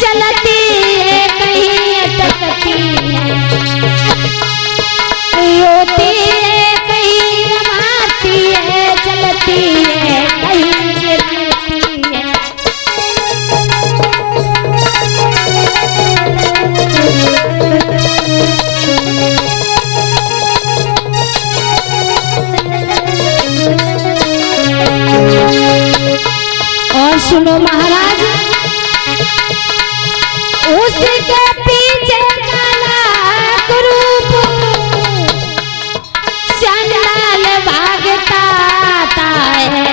चलती है कहीं अटकती है, रोती है कहीं रमाती है, चलती है कहीं गिरती है। और सुनो महाराज, उसके पीछे काला कुरूप चंडाल भागता आता है,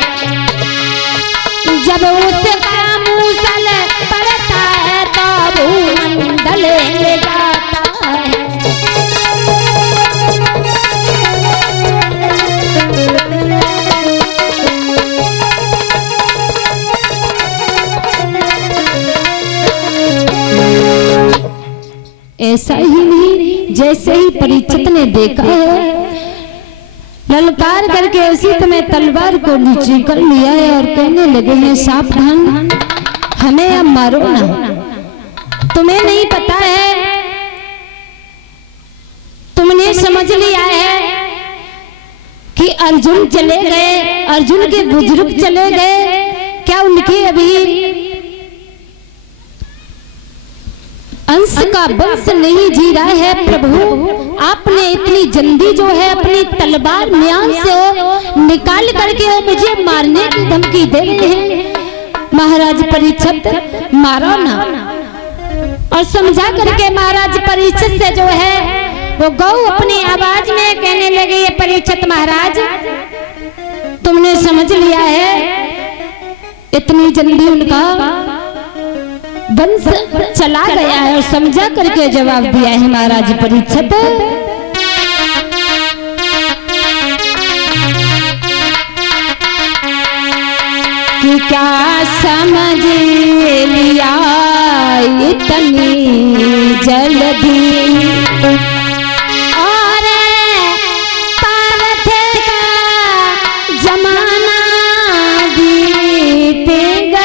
जब उसका मूसल पड़ता है तो भूमंडल ले जाता है। ऐसा ही नहीं, जैसे ही परीक्षित ने देखा है, ललकार करके उसी समय तलवार को नीचे कर लिया है और कहने लगे हैं, सावधान, हमें अब मारो ना। तुम्हें नहीं पता है, तुमने समझ लिया है कि अर्जुन चले गए, अर्जुन के बुजुर्ग चले गए, क्या उनके अभी अंश का वंश नहीं जी रहा है? प्रभु, आपने इतनी जल्दी जो है अपनी तलवार म्यान से निकाल करके मुझे मारने की धमकी दे रहे हैं। महाराज परीक्षित, मारो ना। और समझा करके महाराज परीक्षित से जो है वो गौ अपनी आवाज में कहने लगे, ये परीक्षित महाराज, तुमने समझ लिया है इतनी जल्दी उनका वंश चला गया है? और समझा करके जवाब दिया है महाराज परीक्षित, कि क्या समझ लिया इतनी जल्दी, और पारथ का जमाना बीत गया।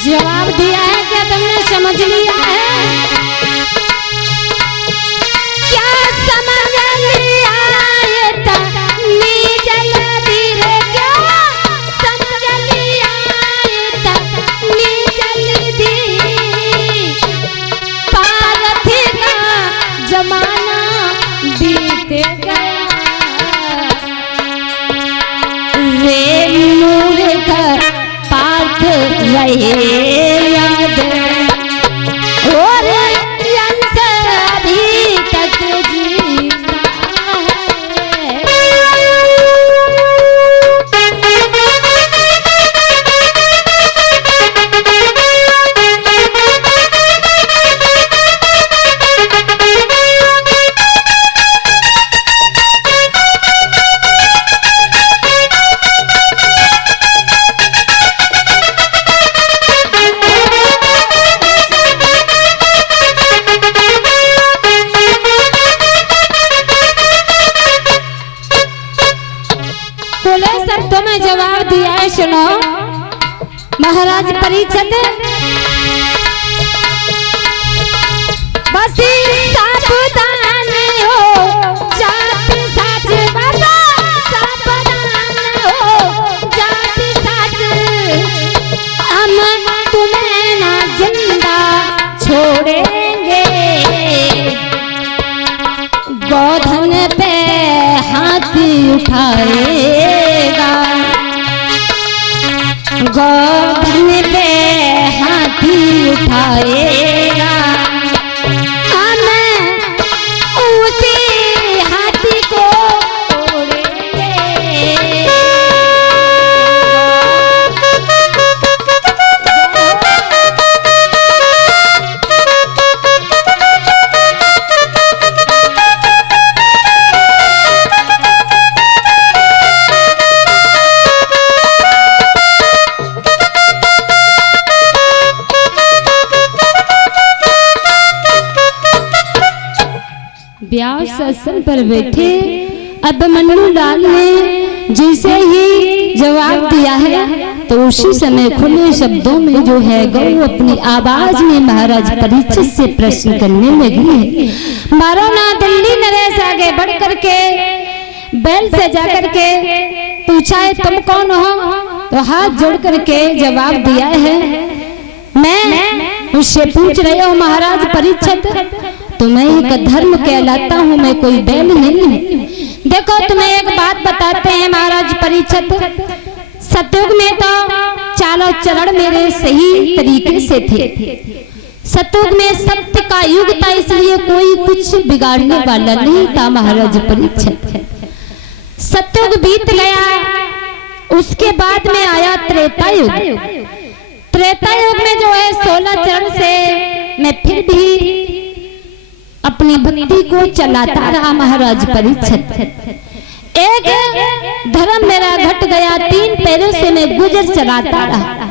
जवाब दिया है, क्या तुमने समझ लिया है? क्या समझ लिया इतनी जल्दी रे, क्या समझ लिया इतनी जल्दी, पारथ का जमाना बीत गया। रे मूर्ख पार्थ रहे याद, और अंश अभी तक जीता है। शब्दों में जवाब दिया है, सुनो महाराज परीक्षित, बस सावधान हो जात साच, बस सावधान हो जात साच, हम तुम्हें ना जिंदा छोड़ेंगे, गोधन पे हाथ उठाएगा, गोधन पे हाथी उठाएगा, व्यास आसन पर बैठे। अब मन्नू लाल ने जैसे ही जवाब दिया है तो उसी समय खुले शब्दों में जो है गौ अपनी आवाज में महाराज परीक्षित से प्रश्न करने लगी है। मारो ना दिल्ली नरेश आगे बढ़ करके बैल से जाकर के पूछा है तुम कौन हो, तो हाथ जोड़ करके जवाब दिया है मैं उससे पूछ रहे हो महाराज परीक्षित, तो मैं एक धर्म कहलाता हूँ, मैं कोई बैल नहीं हूँ। देखो तुम्हें एक बात बताते हैं महाराज परीक्षित, सतयुग में तो चालों चरण मेरे सही तरीके से थे। सतयुग में सत्य का युग था, इसलिए कोई कुछ बिगाड़ने वाला नहीं था महाराज परीक्षित। सतयुग बीत गया, उसके बाद में आया त्रेता युग। त्रेता युग में जो है 16 चरण से मैं फिर भी अपनी भक्ति को चलाता रहा महाराज परीक्षित। एक धर्म मेरा घट गया, 3 पैरों से मैं गुजर चलाता रहा।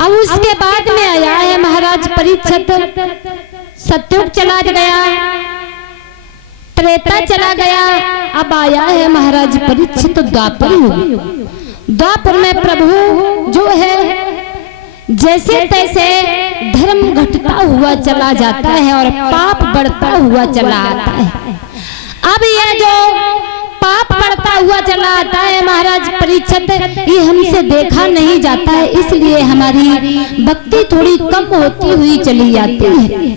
अब उसके बाद में आया है महाराज परीक्षित, सतयुग चला गया, त्रेता चला गया, अब आया है महाराज परीक्षित द्वापर युग। द्वापर में प्रभु जो है जैसे तैसे धर्म घटता हुआ चला जाता है और पाप बढ़ता हुआ चला आता है। अब ये जो पाप बढ़ता हुआ चला आता है महाराज परीक्षित, ये हमसे देखा नहीं जाता है, इसलिए हमारी भक्ति थोड़ी कम होती हुई चली जाती है।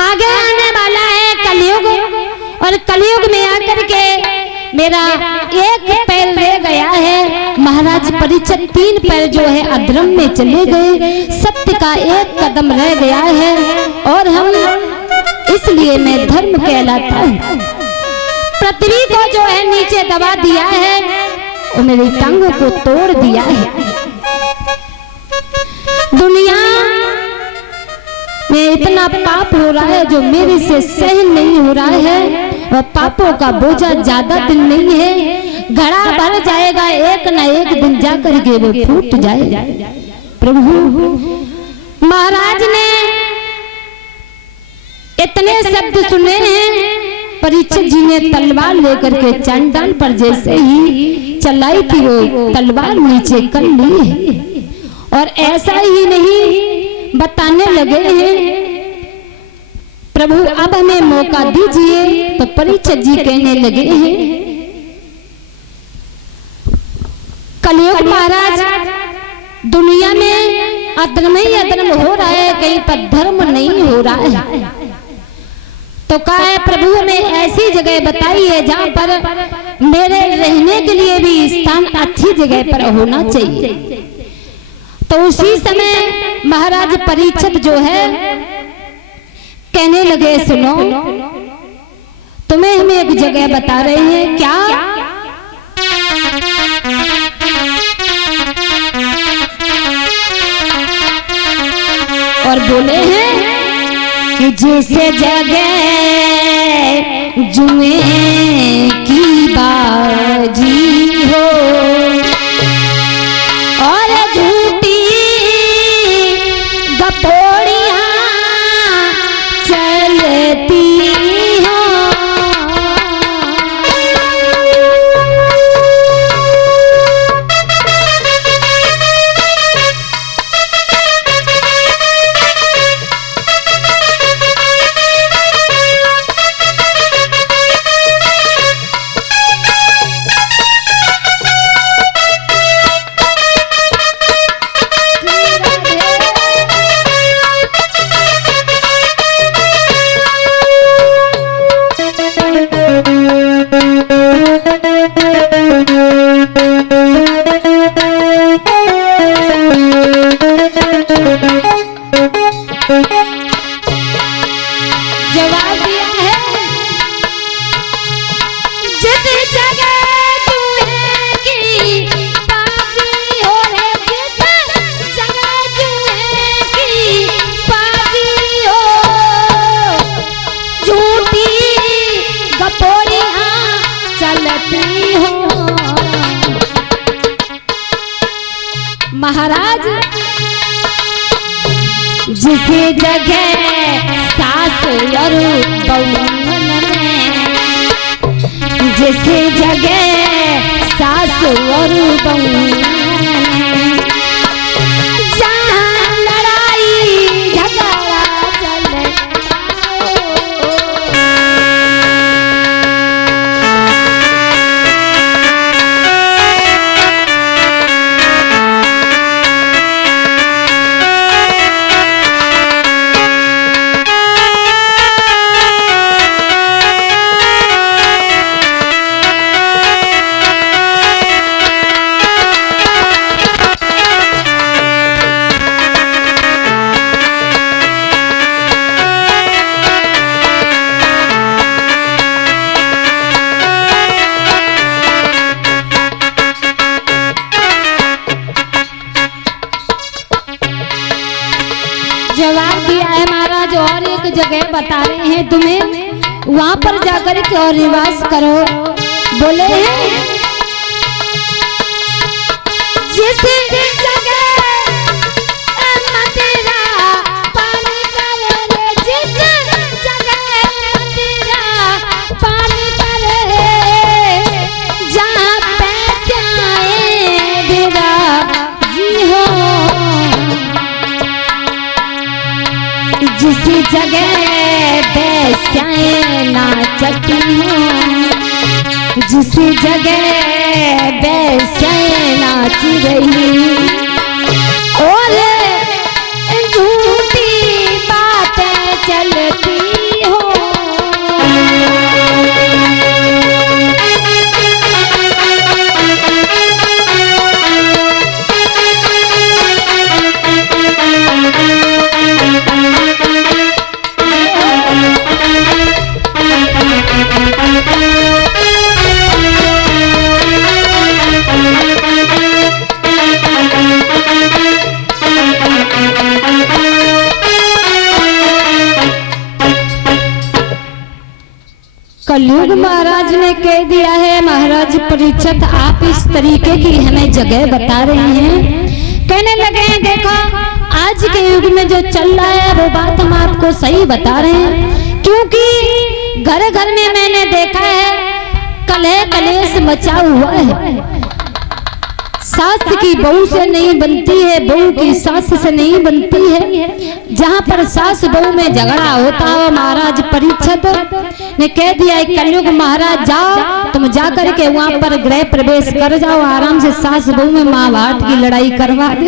आगे आने वाला है कलयुग, और कलयुग में आकर के मेरा एक पैर रह गया है महाराज परीक्षित, 3 पैर जो है अधर्म में चले गए, सत्य का एक कदम रह गया है, और हम इसलिए मैं धर्म कहलाता हूँ। पृथ्वी को जो है नीचे दबा दिया है और मेरी टांगों को तोड़ दिया है। दुनिया में इतना पाप हो रहा है जो मेरे से सहन नहीं हो रहा है, और पापों का बोझा ज्यादा दिन नहीं है, घड़ा भर जाएगा, एक न एक दिन जाकर के वो फूट जाएगा। प्रभु महाराज ने इतने शब्द सुने हैं, परीक्षित जी ने तलवार लेकर के चंडाल पर जैसे ही चलाई थी वो तलवार नीचे कर ली है, और ऐसा ही नहीं बताने लगे हैं प्रभु अब हमें मौका दीजिए। तो परीक्षित जी कहने लगे हैं कलयुग महाराज दुनिया में अधर्म ही अधर्म हो रहा है, कहीं पर धर्म नहीं हो रहा है। तो कहा है प्रभु हमें ऐसी जगह बताइए जहाँ पर मेरे रहने के लिए भी स्थान अच्छी जगह पर होना चाहिए। तो उसी समय महाराज परीक्षित जो है कहने लगे सुनो, तुम्हें हम एक जगह बता रहे हैं। क्या? और बोले हैं कि जैसे जगह जुए की बाजी हो और झूठी गपोड़ियां चलती हो, जिसे जगह सास और बहू में, जिसे जगह सास और बहू जहाँ लड़ाई झगड़ा चले। जवाब दिया है महाराज, और एक जगह बता रहे हैं तुम्हें, वहां पर जाकर के और निवास करो। बोले हैं जिस जगह मदिरा पानी करे, जिस जगह मदिरा पानी करे, जहाँ पैसे आए बिरा जी हो, जिस जगह बेस्याएं नाचती हैं, जिस जगह बेस्याएं नाच रही और झूठी बातें चलती हो। कलयुग महाराज ने कह दिया है, महाराज परीक्षित आप इस तरीके की हमें जगह बता रहे हैं। कहने लगे हैं देखो आज के युग में जो चल रहा है वो बात हम आपको सही बता रहे हैं, क्योंकि घर घर में मैंने देखा है कलह कलेश मचा हुआ है। सास की बहू से नहीं बनती है, बहू की सास से नहीं बनती है। जहाँ पर सास बहू में झगड़ा होता है महाराज परीक्षित ने कह दिया है कलयुग महाराज जाओ तुम जा करके वहाँ पर गृह प्रवेश कर जाओ, आराम से सास बहू में महाभारत की लड़ाई करवा दे।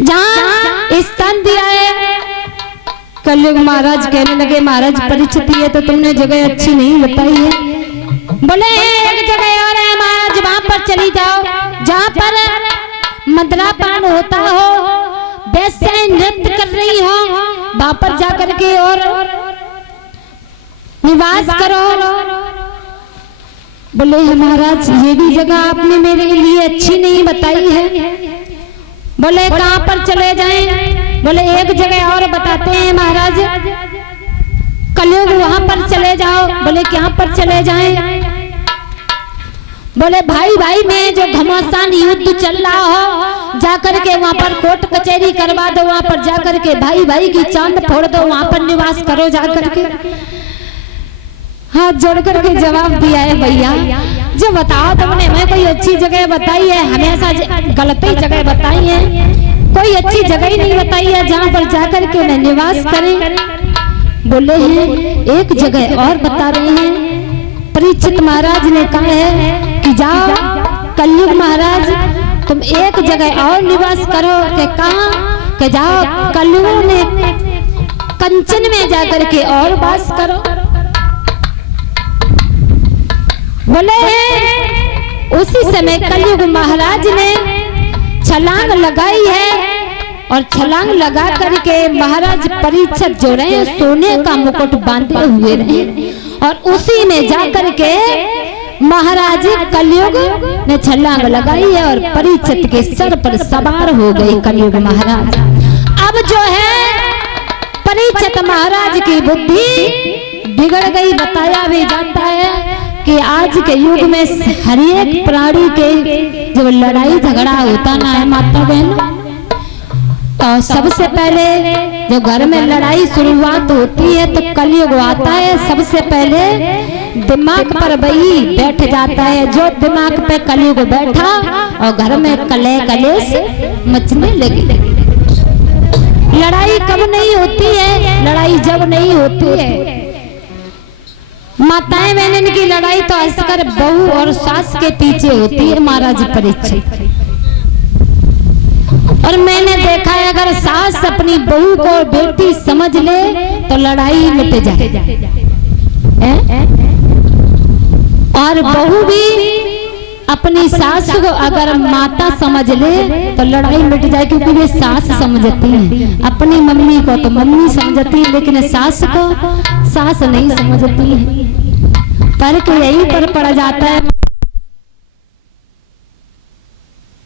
जहाँ स्थान दिया है कलयुग महाराज कहने लगे महाराज परीक्षित ये तो तुमने जगह अच्छी नहीं बताई है। बोले एक जगह और है महाराज वहाँ पर चली जाओ जहाँ पर मदरापान होता हो, वैसे नृत्य कर रही हो, वहाँ पर जाकर के और निवास करो। बोले महाराज ये भी जगह आपने मेरे लिए अच्छी नहीं बताई है। बोले कहाँ पर चले जाएं? बोले एक जगह और बताते हैं महाराज, कलयुग वहां पर चले जाओ। बोले कहाँ पर चले जाएं? बोले भाई भाई में जो घमासान युद्ध चल रहा हो जाकर के वहां पर कोर्ट कचहरी करवा दो, वहां पर जाकर के भाई भाई की चांद फोड़ दो, वहां पर निवास करो जाकर के। हाथ जोड़ करके जवाब दिया है भैया जो बताओ तुमने हमें कोई अच्छी जगह बताई है, हमेशा गलत ही जगह बताई है, कोई अच्छी जगह ही नहीं बताई है जहाँ पर जाकर के मैं निवास करें। बोले हैं एक जगह और बता रहे हैं। परीक्षित महाराज ने कहा है कि जाओ कलयुग महाराज तुम एक जगह और निवास करो। के कहा कि जाओ कलयुग ने कंचन में जाकर के और वास करो। बोले उसी समय कलयुग महाराज ने छलांग लगाई है और छलांग लगा करके महाराज परीक्षित जो रहे सोने का मुकुट बांधे हुए रहे और उसी में जाकर के महाराज कलयुग ने छलांग लगाई है और परीक्षित के सर पर सवार हो गए कलयुग महाराज। अब जो है परीक्षित महाराज की बुद्धि बिगड़ गई। बताया भी जाता है कि आज के युग में हर एक प्राणी के जो लड़ाई झगड़ा होता ना है माता बहनों, तो सबसे पहले जो घर में लड़ाई शुरुआत होती है तो कलयुग आता है, सबसे पहले दिमाग पर वही बैठ जाता है। जो दिमाग पे कलयुग बैठा और घर में कलह कलेश मचने लगी। लड़ाई कब नहीं होती है? लड़ाई जब नहीं होती है। माताएं बहनों की लड़ाई तो असकर बहू और सास के पीछे होती है महाराज परीक्षित। और मैंने देखा है अगर सास अपनी बहू को बेटी समझ ले तो लड़ाई मिट जाए, और बहू भी अपनी सास को अगर माता समझ ले तो लड़ाई मिट जाए, क्योंकि वे सास समझती हैं। अपनी मम्मी को तो मम्मी समझती है, लेकिन सास को सास नहीं समझती है। पर यहीं पर पड़ जाता है।